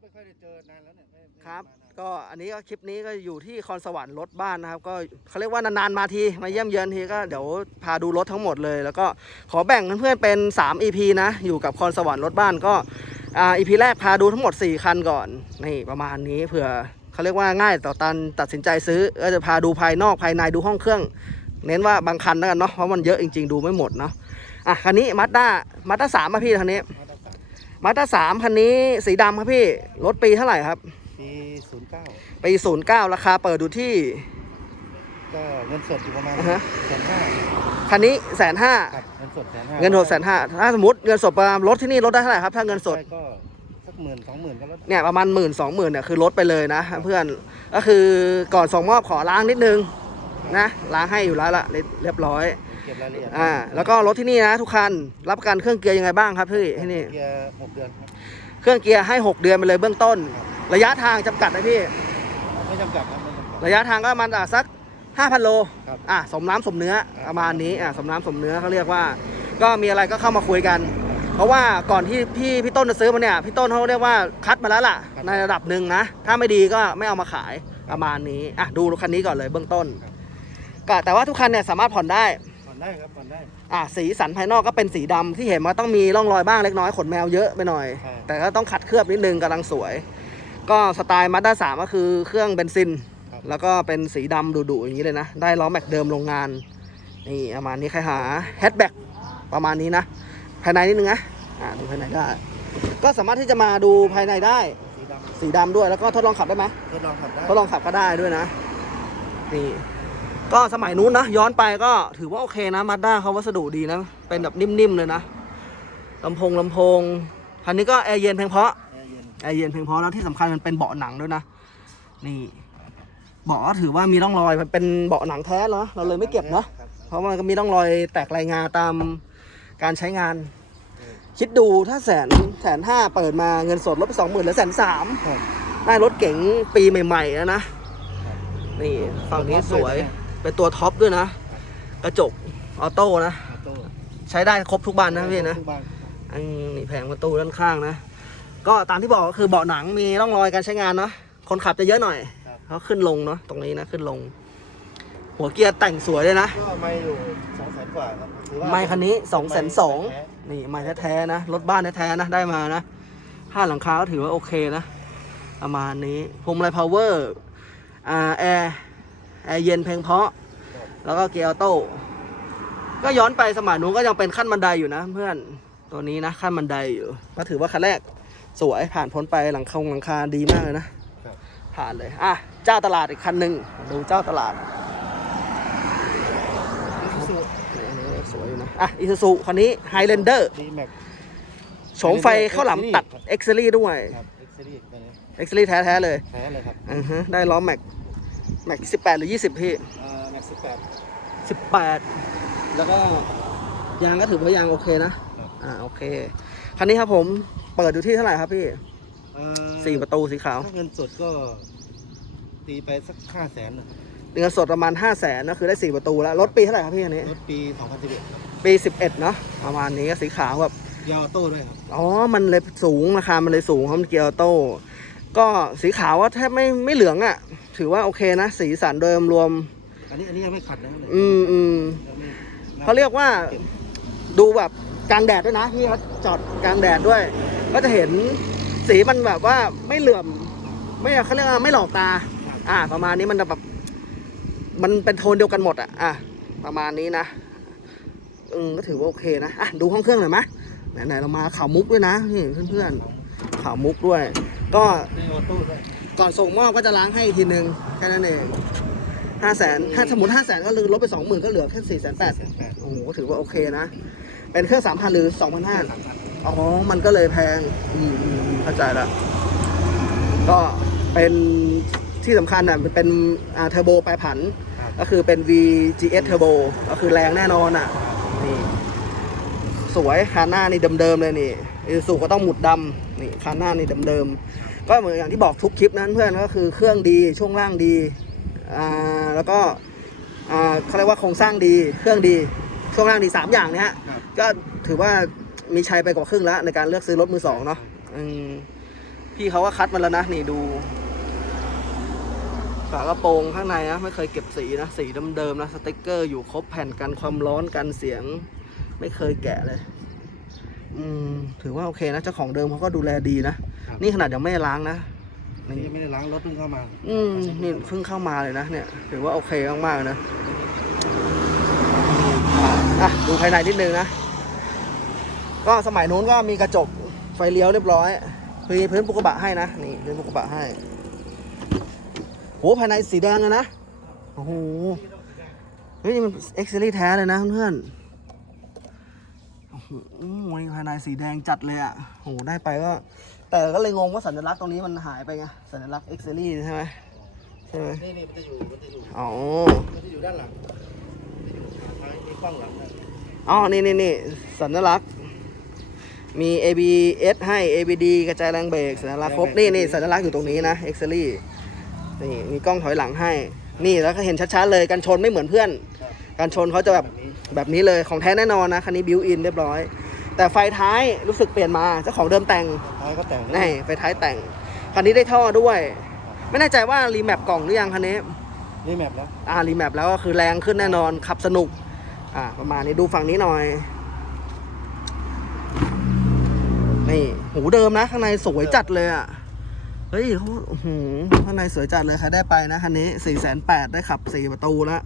ไม่ค่อยได้เจอนานแล้วเนี่ยไม่ไม่ครับ มานานก็อันนี้ก็คลิปนี้ก็อยู่ที่คอนสวรรค์รถบ้านนะครับ ก็เขาเรียกว่านานๆมาทีมาเยี่ยมเยือนทีก็เดี๋ยวพาดูรถทั้งหมดเลย แล้วก็ขอแบ่งเพื่อนๆเป็น 3 EP นะ อยู่กับคอนสวรรค์รถบ้านก็อ่า EP แรกพาดูทั้งหมด 4 คันก่อนนี่ประมาณนี้เผื่อเขาเรียกว่าง่ายต่อการตัดสินใจซื้อก็จะพาดูภายนอกภายในดูห้องเครื่อง เน้นว่าบางคันแล้วกันเนาะเพราะมันเยอะจริงๆดูไม่หมดเนาะอะคันนี้มาด้ามาด้าสามอะพี่คันนี้ มาตราสา มมาด้าสามคันนี้สีดำครับพี่ รถปีเท่าไหร่ครับ ปีศูนย์เก้าปี09ราคาเปิดดูที่ ก็เงินสดอยู่ประมาณอ่าฮะ แสนห้าคันนี้แสนห้าครับเงินสดแสนห้าเงินสดแสนห้าถ้าสมมติเงินสดประมาณรถที่นี่ลดได้เท่าไหร่ครับถ้าเงินสด ได้ก็สักหมื่นสองหมื่นก็ลดเนี่ยประมาณหมื่นสองหมื่นเนี่ยคือลดไปเลยนะ เพื่อนก็คือก่อนส่งมอบขอล้างนิดนึงนะล้างให้อยู่แล้วละเรียบร้อย เก็บรายละเอียดอ่าแล้วก็รถที่นี่นะทุกคันรับประกันเครื่องเกียร์ยังไงบ้างครับพี่ที่นี่เกียร์หกเดือนครับเครื่องเกียร์ให้ 6 เดือนไปเลยเบื้องต้น ระยะทางจำกัดไหมพี่ ไม่จำกัดครับไม่จำกัด ระยะทางก็ประมาณอะสัก 5,000 โลครับ อะสมน้ำสมเนื้อครับประมาณนี้อะสมน้ำสมเนื้อเขาเรียกว่า ก็มีอะไรก็เข้ามาคุยกัน เพราะว่าก่อนที่พี่พี่ต้นจะซื้อมาเนี่ยพี่ต้นเขาเรียกว่าคัดมาแล้วล่ะ ในระดับหนึ่งนะ ถ้าไม่ดีก็ไม่เอามาขายประมาณนี้อะดูคันนี้ก่อนเลยเบื้องต้นก็แต่ว่าทุกคันเนี่ยสามารถผ่อนได้ผ่อน ได้ครับผ่อนได้ อะสีสันภายนอกก็เป็นสีดำที่เห็นว่าต้องมีร่องรอยบ้างเล็กน้อยขนแมวเยอะไปหน่อย ใช่ แต่ก็ต้องขัดเคลือบนิดนึงกำลังสวย ก็สไตล์มาด้าสามก็คือเครื่องเบนซิน ครับแล้วก็เป็นสีดำดุๆอย่างนี้เลยนะ ได้ล้อแม็กเดิมโรงงาน นี่ประมาณนี้ใครหาแฮชแบ็กประมาณนี้นะ ภายในนิดนึงนะอ่าดูภายในได้ ก็สามารถที่จะมาดูภายในได้สีดสีดำด้วยแล้วก็ทดลองขับได้ไหมำทดลองขับได้ทดลองขับก็ได้ด้วยนะ นี่ ก็สมัยนู้นนะย้อนไปก็ถือว่าโอเคนะมาด้าเขาวัสดุดีนะ เป็นแบบนิ่มๆเลยนะลำโพงลำโพงคันนี้ก็แอร์เย็นเพียงเพราะแอร์เย็นแอร์เย็นเพียงพอแล้วที่สำคัญมันเป็นเบาะหนังด้วยนะนี่เบาะก็ถือว่ามีร่องรอยมันเป็นเบาะหนังแท้เนาะเราเลยไม่เก็บเนาะครับเพราะมันก็มีร่องรอยแตกรายงานตามการใช้งาน คิดดูถ้าแสนแสนห้าเปิดมาเงินสดลดไปสองหมื่นเหลือแสนสามครับได้รถเก๋งปีใหม่ๆแล้วนะนี่ฝั่งนี้สวย เป็นตัวท็อปด้วยนะ กระจกออโต้นะ ออโต้ใช้ได้ครบทุกบานนะพี่นะทุกบ้านอันนี่แผงประตูด้านข้างนะ ก็ตามที่บอกก็คือเบาะหนังมีร่องรอยการใช้งานเนาะคนขับจะเยอะหน่อยครับเขาขึ้นลงเนาะตรงนี้นะขึ้นลง หัวเกียร์แต่งสวยเลยนะ ก็ไม่อยู่สองแสนกว่าครับถือว่า ไมค์คันนี้สองแสนสองแท้นี่ไมค์แท้ๆนะ รถบ้านแท้ๆนะ ได้มานะห้าหลังคาก็ถือว่าโอเคนะ ประมาณนี้พวงมาลัยพาวเวอร์อ่าแอร์ แอร์เย็นเพลงเพราะ แล้วก็เกียร์ออโต้ก็ย้อนไปสมัยนู้นก็ยังเป็นขั้นบันไดอยู่นะ เพื่อนตัวนี้นะขั้นบันไดอยู่ก็ถือว่าคันแรก สวยผ่านพ้นไปหลังคงหลังคาดีมากเลยนะครับผ่านเลยอะเจ้าตลาดอีกคันหนึ่งดูเจ้าตลาดสุนี่อันนี้สวยอยู่นะอะอีซูซูคันนี้ไฮเลนเดอร์ดีแม็กโฉมไฟเข้าวหลามตัดครับเอ็กซ์ซีด้วยครับเอ็กซ์ซีตัวนี้เอ็กซ์ซีแท้ๆเลยแท้เลยครับอือฮะได้ล้อแม็ก แม็กสิบแปดหรือยี่สิบพี่อ่าแม็กสิบแปดสิบแปดแล้วก็ยางก็ถือว่ายางโอเคนะครับอ่าโอเคคันนี้ครับผมเปิดอยู่ที่เท่าไหร่ครับพี่อ่าสี่ประตูสีขาวถ้าเงินสดก็ ตีไปสักห้าแสนเงินสดประมาณห้าแสนนะคือได้สี่ประตูแล้วรถปีเท่าไหร่ครับพี่อันนี้รถปีสองพันสิบเอ็ดปีสิบเอ็ดเนาะประมาณนี้สีขาวแบบ ยาวออโต้ด้วยครับ อ๋อ มันเลยสูงราคา มันเลยสูงเพราะมันเกียร์ออโต้ ก็สีขาวว่าแทบไม่ไม่เหลืองอะ่ะ ถือว่าโอเคนะ สีสันโดยรวม อันนี้อันนี้ยังไม่ขัดนะอืมอืมยังไม่เขาเรียกว่าดูแบบกลางแดดด้วยนะพี่เขาจอดกลางแดดด้วย ก็จะเห็นสีมันแบบว่าไม่เหลื่อม ไม่เขาเรียกว่าไม่หลอกตา อ่า ประมาณนี้มันจะแบบมันเป็นโทนเดียวกันหมดอะอะประมาณนี้นะอืมก็ถือว่าโอเคนะอะดูห้องเครื่องหน่อยไหมไหนๆเรามาข่าวมุกด้วยนะนี่เพื่อนๆข่าวมุกด้วย ก็ได้ออโต้ด้วยก่อนส่งมอบก็จะล้างให้อีกทีนึงแค่นั้นเองห้าแสนถ้าสมมติห้าแสนก็ลดไปสองหมื่นก็เหลือแค่สี่แสนแปดแสนแปดโอ้โหถือว่าโอเคนะ เป็นเครื่องสามพันหรือสองพันห้าอ๋อ มันก็เลยแพง อืมอืมอืมเข้าใจละก็เป็นที่สำคัญอะมันเป็นอ่าเทอร์โบแปรผันครับก็คือเป็น VGS Turbo ก็คือแรงแน่นอนอะนี่สวยคันหน้านี่เดิมๆเลยนี่อีซูก็ต้องหมุดดำนี่คันหน้านี่เดิมๆ ก็เหมือนอย่างที่บอกทุกคลิปนั้นเพื่อนก็คือเครื่องดีช่วงล่างดีอ่าแล้วก็อ่าเขาเรียกว่าโครงสร้างดีเครื่องดีช่วงล่างดีสามอย่างเนี้ยครับ ก็ถือว่ามีชัยไปกว่าครึ่งแล้วในการเลือกซื้อรถมือสองเนาะอืมพี่เขาก็คัดมาแล้วนะนี่ดูฝากระโปรงข้างในนะไม่เคยเก็บสีนะสีเดิมๆนะสติกเกอร์อยู่ครบแผ่นกันความร้อนกันเสียง ไม่เคยแกะเลย อืมถือว่าโอเคนะเจ้าของเดิมเขาก็ดูแลดีนะ ครับ นี่ขนาดยังไม่ได้ล้างนะนี่ยังไม่ได้ล้างรถเพิ่งเข้ามาอืมนี่เพิ่งเข้ามาเลยนะเนี่ยถือว่าโอเคมากๆนะอะดูภายในนิดนึงนะ ก็สมัยนู้นก็มีกระจกไฟเลี้ยวเรียบร้อยมีพื้นปุกกระบะให้นะนี่พื้นปุกกระบะให้โหภายในสีแดงเลยนะโอ้โหเฮ้ยนี่มันเอ็กซ์แท้เลยนะเพื่อนๆ โอ้โหนี่ภายในสีแดงจัดเลยอะโหได้ไปก็ แต่ก็เลยงงว่าสัญลักษณ์ตรงนี้มันหายไปไงสัญลักษณ์เอ็กซ์ใช่ไหมใช่ไหมนี่นี่มันจะอยู่มันจะอยู่อ๋อมันจะอยู่ด้านหลังจะอยู่ทางที่กล้องหลังนะอ๋อนี่นี่นี่สัญลักษณ์มี ABS ให้ ABD กระจายแรงเบรกสัญลักษณ์ครบนี่นี่สัญลักษณ์อยู่ตรงนี้นะ e x c e l นี่มีกล้องถอยหลังให้ นี่แล้วก็เห็นชัดๆเลยกันชนไม่เหมือนเพื่อน การชนเขาจะแบบ แบบนี้แบบนี้เลยของแท้แน่นอนนะ คันนี้บิวอินเรียบร้อย แต่ไฟท้ายรู้สึกเปลี่ยนมาเจ้าของเดิมแต่งท้ายก็แต่งนี่ไฟท้ายแต่ง คันนี้ได้ท่อด้วย ไม่แน่ใจว่ารีแมปกล่องหรือยังคันนี้นี่แมปแล้วอ่ารีแมปแล้วก็คือแรงขึ้นแน่นอนขับสนุกอ่าประมาณนี้ดูฝั่งนี้หน่อยนี่หูเดิมนะ ข้างในสวยจัดเลยอะเฮ้ยเขาอื้อหือข้างในสวยจัดเลยใครได้ไปนะคันนี้สี่แสนแปดได้ขับสี่ประตูแล้ว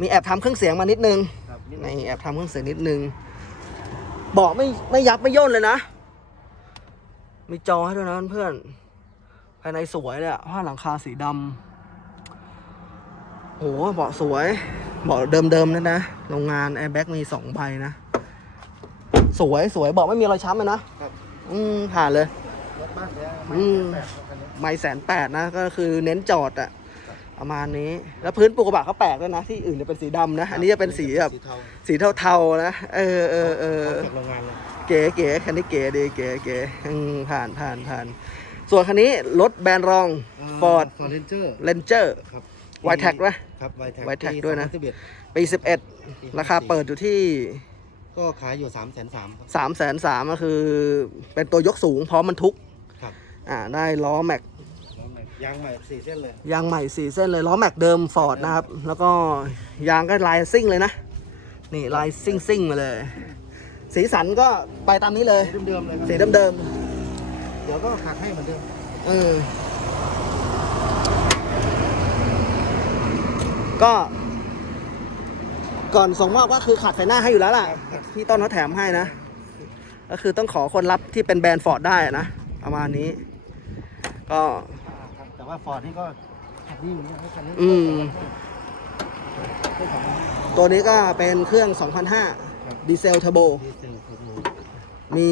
มีแอบทำเครื่องเสียงมานิดนึงครับนี่นี่แอบทำเครื่องเสียงนิดนึงเบาะไม่ไม่ยับไม่ย่นเลยนะ มีจอให้ด้วยนะเพื่อนๆภายในสวยเลยอะผ้าหลังคาสีดำโหเบาะสวยเบาะเดิมๆนะนะโรงงานแอร์แบ็กมีสองใบนะ สวยสวยเบาะไม่มีรอยช้ำเลยนะครับอืมผ่านเลยรถบ้านแท้อืมแปดคันนี้ไม่แสนแปดนะ ก็คือเน้นจอดอะ ประมาณนี้ แล้วพื้นปูกระบะเขาแปลกด้วยนะ ที่อื่นจะเป็นสีดำนะ อันนี้จะเป็นสีแบบสีเทาสีเทาๆนะ เออเออเออออกจากโรงงานเลยเก๋เก๋คันนี้เก๋ดีเก๋เก๋อืมผ่านผ่านผ่าน ส่วนคันนี้รถแบรนด์รอง Ford ฟอร์เรนเจอร์ Ranger ครับไวแท็กด้วยครับไวแท็ก Wide Tag ด้วยนะสิบเอ็ดปี11ราคาเปิดอยู่ที่ก็ขายอยู่สามแสนสาม3 3 0 0 0ก็คือ เป็นตัวยกสูงพร้อมบรรทุกครับอ่าได้ล้อแม็กแล้วใหม่ ยางใหม่สี่เส้นเลย ยางใหม่4เส้นเลยล้อแม็กเดิมฟอร์ดนะครับ แล้วก็ยางก็ลายซิ่งเลยนะ นี่ลายซิ่งซิ่งมาเลย สีสันก็ไปตามนี้เลยสีเดิมๆเลยครับสีเดิมเดี๋ยวก็ขัดให้เหมือนเดิมๆเออก็ ก่อนส่งมอบก็คือขัดไฟหน้าให้อยู่แล้วล่ะพี่ต้นเขาแถมให้นะ ก็คือต้องขอคนรับที่เป็นแบรนด์ฟอร์ดได้อะนะ ประมาณนี้ ก็ครับแต่ ว่าฟอร์ดนี่ก็ขัดนี่อยู่เนี่ยให้คันนี้อืม เครื่องของมันตัวนี้ก็เป็นเครื่องครับ2005 ดีเซลเทอร์โบ ดีเซลเทอร์โบมี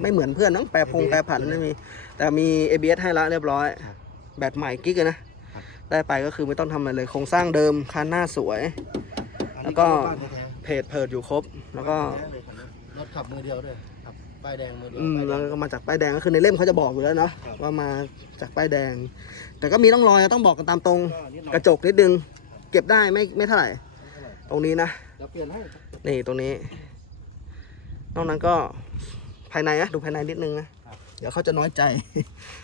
ไม่เหมือนเพื่อนน้องแปรพง ABS แปรผันไม่มี แต่มี ABS ให้แล้วเรียบร้อยครับแบตใหม่กิ๊กเลยนะครับได้ไปก็คือไม่ต้องทำอะไรเลยโครงสร้างเดิมคันหน้าสวย อันแล้นี้วก็บ้านแท้เพจเพิดอยู่ครบ ๆแล้วก็แท้เลยคันนี้รถขับมือเดียวด้วยขับ ป้ายแดงมือเดียวอืมป้ายแดแล้วง ก็มาจากป้ายแดงก็คือในเล่มเขาจะบอกอยู่แล้วเนาะครับ ว่ามาจากป้ายแดง แต่ก็มีต้องรอยต้องบอกกันตามตรง ก็นิดหน่อยกระจกนิดนึง เก็บได้ไม่ไม่เท่าไหร่ ตรงนี้นะ เดี๋ยวเปลี่ยนให้ครับนี่ตรงนี้ นอกนั้นก็ภายในนะดูภายในนิดนึงนะ เดี๋ยวเขาจะน้อยใจ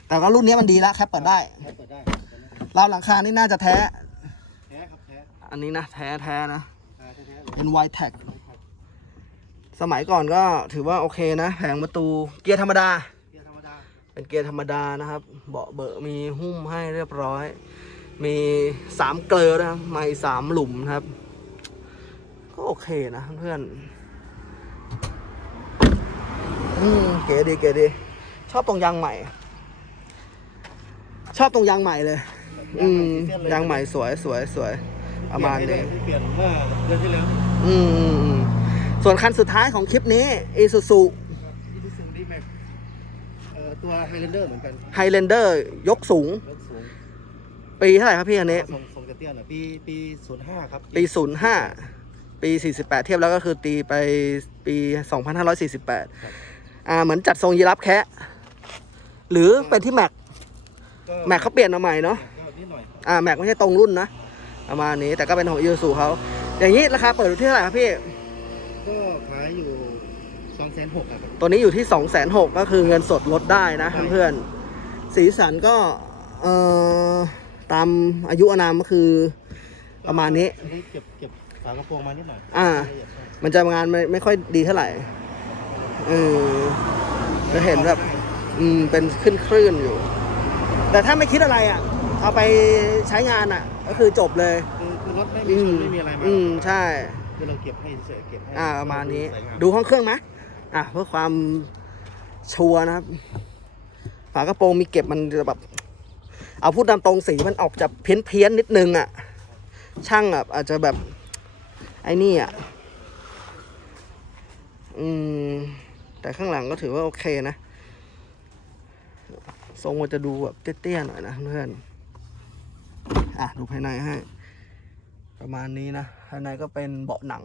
แต่ก็รุ่นนี้มันดีแล้วแค่เปิดได้แท้เปิดได้ราวหลังคานี่น่าจะแท้ แท้ครับแท้อันนี้นะ แท้แท้นะอ่าแท้ๆเลยเป็น y t e c สมัยก่อนก็ถือว่าโอเคนะ แผงประตูเกียร์ธรรมดา เกียร์ธรรมดา เป็นเกียร์ธรรมดานะครับ เบาะเบอะมีหุ้มให้เรียบร้อย มีสามเกลือนะครับไม่สามหลุมนะครับ ก็โอเคนะเพื่อนๆอืมเก๋ดีเก๋ดี ชอบตรงยางใหม่ ชอบตรงยางใหม่เลย อืมยางใหม่สวยสวยสวยประมาณนี้เปลี่ยนเมื่อเดือนที่แล้วอืมอืมอืม ส่วนคันสุดท้ายของคลิปนี้ Isuzu อีซูซูดีแม็กเอ่อตัวไฮแลนเดอร์เหมือนกัน Highlander ยกสูง รถสูงปีเท่าไหร่ครับพี่อันนี้ ทรงทรงจะเตี้ยหน่อยปีปีศูนย์ห้าครับปี 05 ปี 48 เทียบแล้วก็คือตีไปปี 2548 อ่า เหมือนจัดทรงยีรับแคะหรือเป็นที่แม็ก แม็กเขาเปลี่ยนมาใหม่เนาะ ก็นิดหน่อยอ่า แม็กไม่ใช่ตรงรุ่นนะ ประมาณนี้แต่ก็เป็นของ Isuzu เขา อย่างนี้ราคาเปิดอยู่ที่เท่าไหร่ครับพี่ก็ขาย อยู่สสองแสนหกครับ ตัวนี้อยู่ที่2 6 0 0 0ก็คือเงินสดลดได้นะเพื่อนๆสีสันก็เอ่อตามอายุอานามก็คือประมาณนี้ อันนี้เก็บเก็บฝากระโปรงมานิดหน่อยอ่ามันจะงานไม่ไม่ค่อยดีเท่าไหร่เออจะเห็นแบบ อืม เป็นขึ้นคลื่นอยู่ แต่ถ้าไม่คิดอะไรอะ เอาไปใช้งานอะ ก็คือจบเลย คือคือรถไม่มีอืชมนไม่มีอะไรมาอืม ใช่ คือเราเก็บให้เฉยๆเก็บให้อ่าประมาณนี้สวยงามดูห้องเครื่องไหมอะเพื่อความชัวร์นะครับ ฝากระโปรงมีเก็บมันจะแบบ เอาพูดตามตรงสีมันออกจะเพี้ยนเพี้ยนๆนิดนึงอะ ช่างอะอาจจะแบบ ไอ้นี่อะ อืม แต่ข้างหลังก็ถือว่าโอเคนะ ทรงมันจะดูแบบเตี้ยๆหน่อยนะเพื่อน อะ ดูภายในให้ ประมาณนี้นะข้างในก็เป็นเบาะหนัง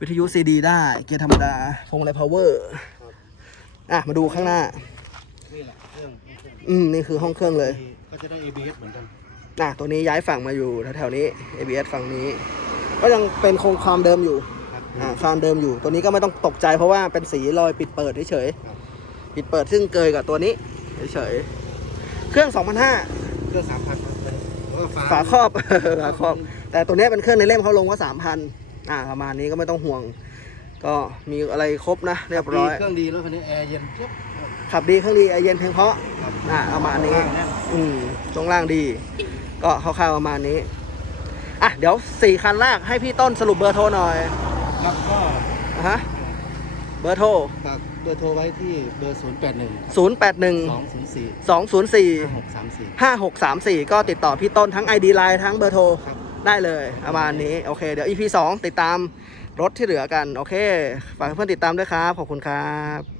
วิทยุซีดีได้ เกียร์ธรรมดาพวงไรพาวเวอร์อะ มาดูข้างหน้า นี่แหละเครื่องอืม นี่คือห้องเครื่องเลย ก็จะได้ ABS เหมือนกันอะตัวนี้ย้ายฝั่งมาอยู่แถวๆนี้ ABS ฝั่งนี้ ก็ยังเป็นคงความเดิมอยู่อ่าความเดิมอยู่ ตัวนี้ก็ไม่ต้องตกใจเพราะว่าเป็นสีรอยปิดเปิดเฉยๆปิดเปิดซึ่งเกยกับตัวนี้เฉยๆเครื่อง 2,500เครื่อง3,000 ฝาครอบ ฝาครอบ แต่ตัวเนี้ยเป็นเครื่องในเล่มเขาลงว่า3,000อ่าประมาณนี้ก็ไม่ต้องห่วง ก็มีอะไรครบนะ เรียบร้อย เครื่องดีแล้วคันนี้แอร์เย็นเจี๊ยบขับดีเครื่องดีไอเย็นเพียงเพราะครับอ่าประมาณนี้แน่นอืมช่วงล่างดี ก็คร่าวๆประมาณนี้ อะเดี๋ยวสี่คันแรกให้พี่ต้นสรุปเบอร์โทรหน่อย ครับก็อะฮะ เบอร์โทรฝาก เบอร์โทรไว้ที่เบอร์ 0 8 1 081 2 0 4 204 5 6 3 4 5634 ก็ติดต่อพี่ต้นทั้ง ID Line ทั้งเบอร์โทรครับได้เลยประมาณนี้ โอเค เดี๋ยว EP 2 ติดตามรถที่เหลือกัน โอเค ฝากเพื่อนๆติดตามด้วยครับ ขอบคุณครับ